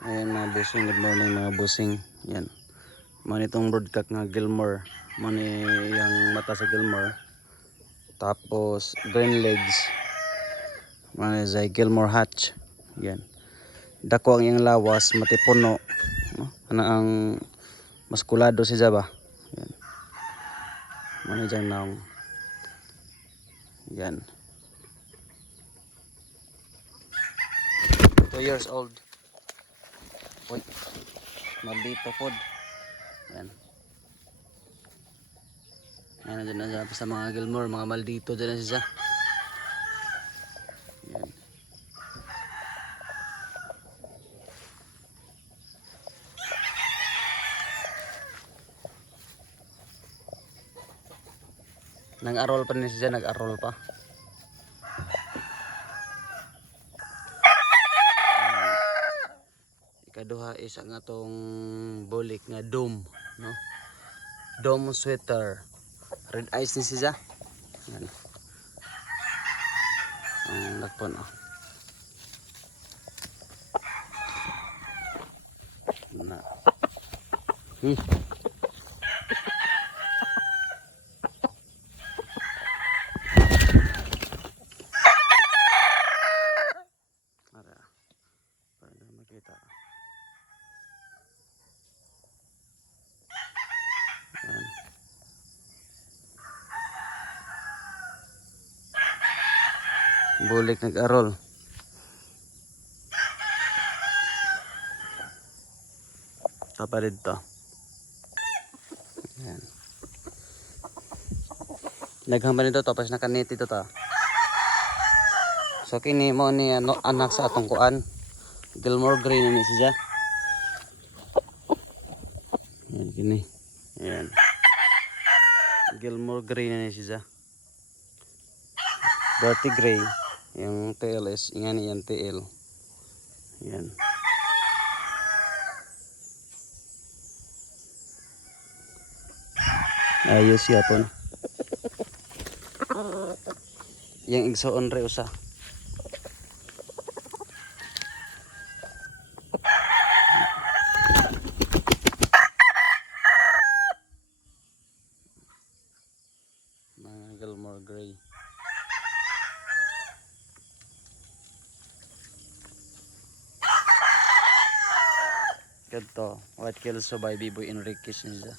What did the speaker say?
Ayan mga busing, good morning mga busing. Yan. Man itong broadcock nga Gilmore. Man yung mata sa Gilmore. Tapos green legs. Man ay Gilmore hatch. Yan. Dako ang iyang lawas, matipuno. No? Ano ang maskulado si Zaba. Yan. Man dyan naong. Yan. 2 years old. Uy, maldito pod. Yan. Ayan na dyan na sa mga Gilmore, mga maldito dyan na siya. Yan. Nag-arol pa rin siya, nag-arol pa. Ikaduha isa nga tong bulik nga dome, no? Dome sweater. Red eyes ni siya. Yan. Ang lakpon oh. Na. Para makita. Yan. Bulik nag-arol. Tapa dito. Yan. Naghamban nito tapos nakanit ito ta. So kini mo ni ano, anak sa atong kuan. Gilmore green ni siya. Yan kini. Yan. Gilmore green ni siya. Dirty gray. Yung tail is ingani yan tail. Yan. Ayos yapon. Yang igsoon re usa. Mga Gilmore gray. Ganto, White Kelso by Biboy Enriquez niya.